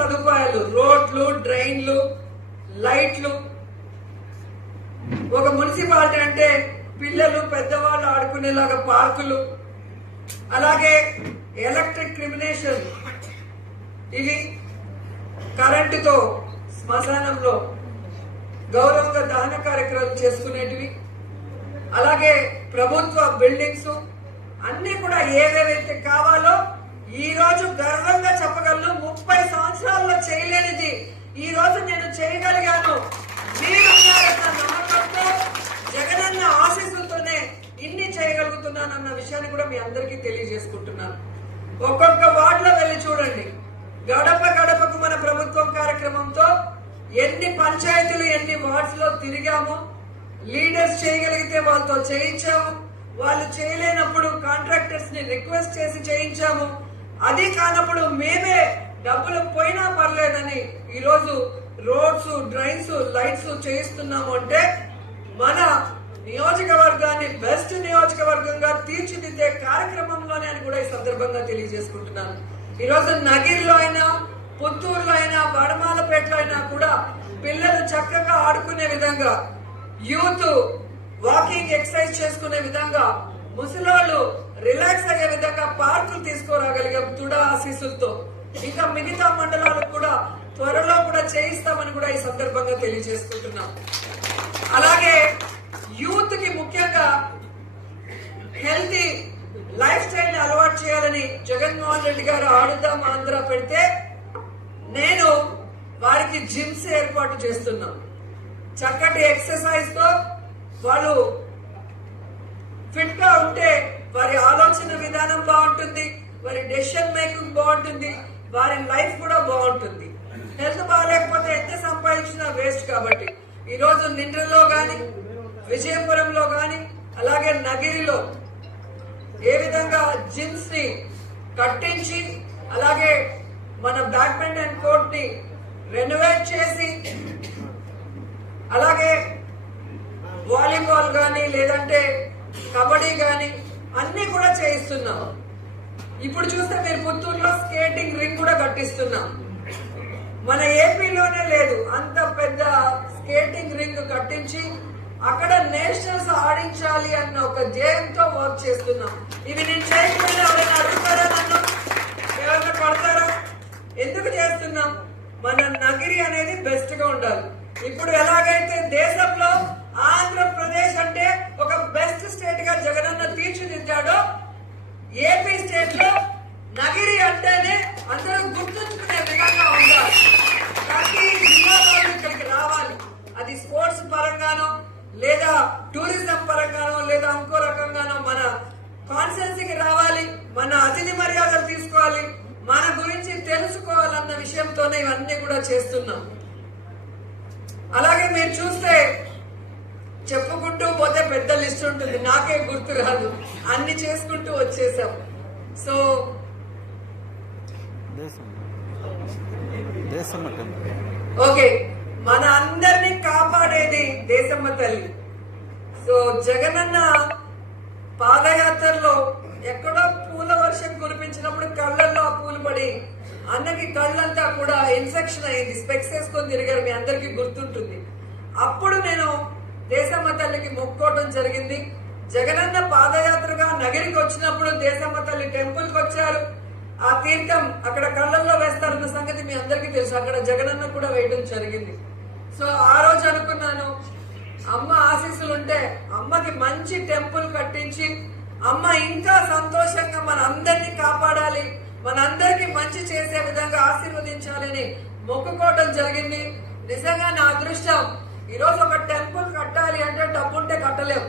సదుపాయాలు, రోడ్లు, డ్రైన్లు, లైట్లు. ఒక మున్సిపాలిటీ అంటే పిల్లలు పెద్దవాళ్ళు ఆడుకునేలాగా పార్కులు, అలాగే ఎలక్ట్రిక్ క్రిమినేషన్, ఇవి కరెంటుతో శ్మశానంలో గౌరవంగా దహన కార్యక్రమాలు చేసుకునేటివి, అలాగే ప్రభుత్వ బిల్డింగ్స్ అన్ని కూడా ఏవేవైతే కావాలో ఈ రోజు గర్వంగా చెప్పగలను. 30 సంవత్సరాల్లో చేయలేనిది ఈ రోజు నేను చేయగలిగాను. మీరున్నారన్న నమ్మకంతో, జగనన్న ఆశీస్సులతోనే ఇన్ని చేయగలుగుతున్నానన్న విషయాన్ని కూడా మీ అందరికీ తెలియజేసుకుంటున్నాను. ఒక్కొక్క వార్డులో వెళ్ళి చూడండి. గడప గడపకు మన ప్రభుత్వం కార్యక్రమంతో ఎన్ని పంచాయతీలు, ఎన్ని వార్డ్స్ లో తిరిగామో, లీడర్స్ చేయగలిగితే వాళ్ళతో చేయించాము, వాళ్ళు చేయలేనప్పుడు కాంట్రాక్టర్స్ ని రిక్వెస్ట్ చేసి చేయించాము. అది కానప్పుడు మేమే డబ్బులు పోయినా పర్లేదని ఈరోజు రోడ్స్, డ్రైన్స్, లైట్స్ చేయిస్తున్నాము. అంటే మన నియోజకవర్గాన్ని బెస్ట్ నియోజకవర్గంగా తీర్చిదిద్దే కార్యక్రమంలోనే అని కూడా ఈ సందర్భంగా తెలియజేసుకుంటున్నాను. ఈరోజు నగిరిలో అయినా, పుత్తూరులో అయినా, వడమాలపేటలో అయినా కూడా పిల్లలు చక్కగా ఆడుకునే విధంగా, యూత్ వాకింగ్ ఎక్సర్సైజ్ చేసుకునే విధంగా, ముసలోళ్ళు రిలాక్స్ అయ్యే విధంగా పార్కులు తీసుకురాగలిగాం తుడా ఆశీస్సులతో. ఇంకా మిగతా మండలాలకు కూడా త్వరలో కూడా చేయిస్తామని కూడా ఈ సందర్భంగా తెలియజేసుకుంటున్నాం. అలాగే యూత్ కి ముఖ్యంగా హెల్తీ లైఫ్ స్టైల్ ని అలవాటు చేయాలని జగన్మోహన్ రెడ్డి గారు ఆడుదాం ఆంధ్ర పెడితే నేను వారికి జిమ్స్ ఏర్పాటు చేస్తున్నాం. చక్కటి ఎక్సర్సైజ్ తో వాళ్ళు ఫిట్ గా ఉంటే వారి ఆలోచన విధానం బాగుంటుంది, వారి డెసిషన్ మేకింగ్ బాగుంటుంది, వారి లైఫ్ కూడా బాగుంటుంది. హెల్త్ బాగాలేకపోతే ఎంత సంపాదించినా వేస్ట్. కాబట్టి ఈ రోజు నిండ్రలో గాని, విజయపురంలో గాని, అలాగే నగిరిలో ఏ విధంగా జిమ్స్ ని కట్టించి, అలాగే మన బ్యాడ్మింటన్ కోర్ట్ ని రెనోవేట్ చేసి, అలాగే వాలీబాల్ గాని లేదంటే కబడ్డీ గాని అన్ని కూడా చేయిస్తున్నాం. ఇప్పుడు చూస్తే మీరు పుత్తూరులో స్కేటింగ్ రింగ్ కూడా కట్టిస్తున్నాం. మన ఏపీలోనే లేదు అంత పెద్ద స్కేటింగ్ రింగ్ కట్టించి అక్కడ నేషనల్స్ ఆడించాలి అన్న ఒక ధ్యేయంతో వర్క్ చేస్తున్నాం. ఇవి నేను చేయకపోయినా ఎవరైనా అడుగుతారా, నన్ను ఎవరైనా పడతారా? ఎందుకు చేస్తున్నాం? మన నగిరి అనేది బెస్ట్ గా ఉండాలి. ఇప్పుడు ఎలాగైతే దేశంలో ఆంధ్రప్రదేశ్ అంటే ఒక బెస్ట్ స్టేట్ గా జగనన్న తీర్చిదిద్దాడో, ఏపీ స్టేట్ లో నగిరి అంటేనే అందరూ గుర్తుంచుకునే విధంగా ఉండాలి. ప్రతి జిల్లాలో ఇక్కడికి రావాలి. అది స్పోర్ట్స్ పరంగానో, లేదా టూరిజం పరంగానో, లేదా ఇంకో రకంగానో మన కాన్స్టిట్యున్సీకి రావాలి. మన అతిథి మర్యాదలు తీసుకోవాలి, మన గురించి తెలుసుకోవాలన్న విషయంతోనే ఇవన్నీ కూడా చేస్తున్నాం. అలాగే మీరు చూస్తే చెప్పుకుంటూ పోతే పెద్ద లిస్ట్ ఉంటుంది, నాకే గుర్తు రాదు, అన్ని చేసుకుంటూ వచ్చేసాం. సో ఓకే, మన అందరినీ కాపాడేది దేశమ్మ తల్లి. సో జగనన్న పాదయాత్రలో ఎక్కడో పూల వర్షం కురిపించినప్పుడు కళ్ళల్లో ఆ పూలు పడి అన్నకి కళ్ళంతా కూడా ఇన్ఫెక్షన్ అయింది, స్పెక్స్ వేసుకొని తిరిగారు, మీ అందరికీ గుర్తుంటుంది. అప్పుడు నేను దేశమ్మ తల్లికి మొక్కోవడం జరిగింది. జగనన్న పాదయాత్రగా నగరికి వచ్చినప్పుడు దేశమ్మ తల్లి టెంపుల్ కి వచ్చారు. ఆ తీర్థం అక్కడ కళ్ళల్లో వేస్తారన్న సంగతి మీ అందరికీ తెలుసు. అక్కడ జగనన్న కూడా వేయడం జరిగింది. సో ఆ రోజు అనుకున్నాను, అమ్మ ఆశీస్సులు ఉంటే అమ్మకి మంచి టెంపుల్ కట్టించి అమ్మ ఇంకా సంతోషంగా మన అందరినీ కాపాడాలి, మనందరికి మంచి చేసే విధంగా ఆశీర్వదించాలని మొక్కుకోవడం జరిగింది. నిజంగా నా అదృష్టం. ఈరోజు ఒక టెంపుల్ కట్టాలి అంటే డబ్బుంటే కట్టలేం,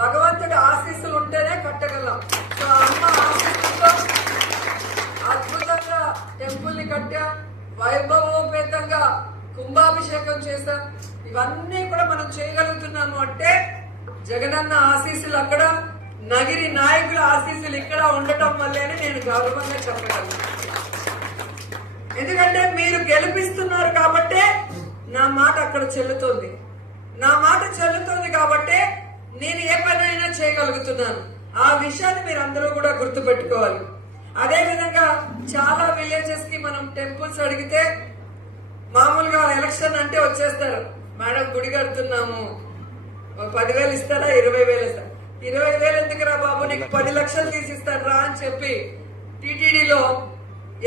భగవంతుడి ఆశీస్సులు ఉంటేనే కట్టగలం. సో అమ్మ ఆశీస్సులతో అద్భుతంగా టెంపుల్ ని కట్టా, వైభవోపేతంగా కుంభాభిషేకం చేశాం. ఇవన్నీ కూడా మనం చేయగలుగుతున్నాము అంటే జగనన్న ఆశీస్సులు అక్కడ, నగిరి నాయకుల ఆశీస్సులు ఇక్కడ ఉండటం వల్లేనే నేను గౌరవంగా చెప్పగలను. ఎందుకంటే మీరు గెలిపిస్తున్నారు కాబట్టే నా మాట అక్కడ చెల్లుతోంది. నా మాట చెల్లుతోంది కాబట్టే నేను ఏ పనైనా చేయగలుగుతున్నాను. ఆ విషయాన్ని మీరు అందరూ కూడా గుర్తుపెట్టుకోవాలి. అదే విధంగా చాలా విలేజెస్ కి మనం టెంపుల్స్ అడిగితే మామూలుగా ఎలక్షన్ అంటే వచ్చేస్తారు, మేడం గుడి కడుతున్నాము 10,000 ఇస్తారా 20,000 ఇస్తారా, 20,000 ఎందుకురా బాబు నీకు 10 లక్షలు తీసిస్తాను రా అని చెప్పి టీటీడీలో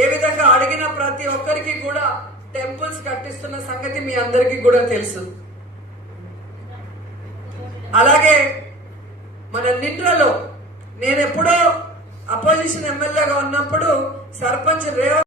ఏ విధంగా అడిగిన ప్రతి ఒక్కరికి కూడా టెంపుల్స్ కట్టిస్తున్న సంగతి మీ అందరికీ కూడా తెలుసు. అలాగే మన నిండ్రలో నేను ఎప్పుడో అపోజిషన్ ఎమ్మెల్యేగా ఉన్నప్పుడు సర్పంచ్ రేవంత్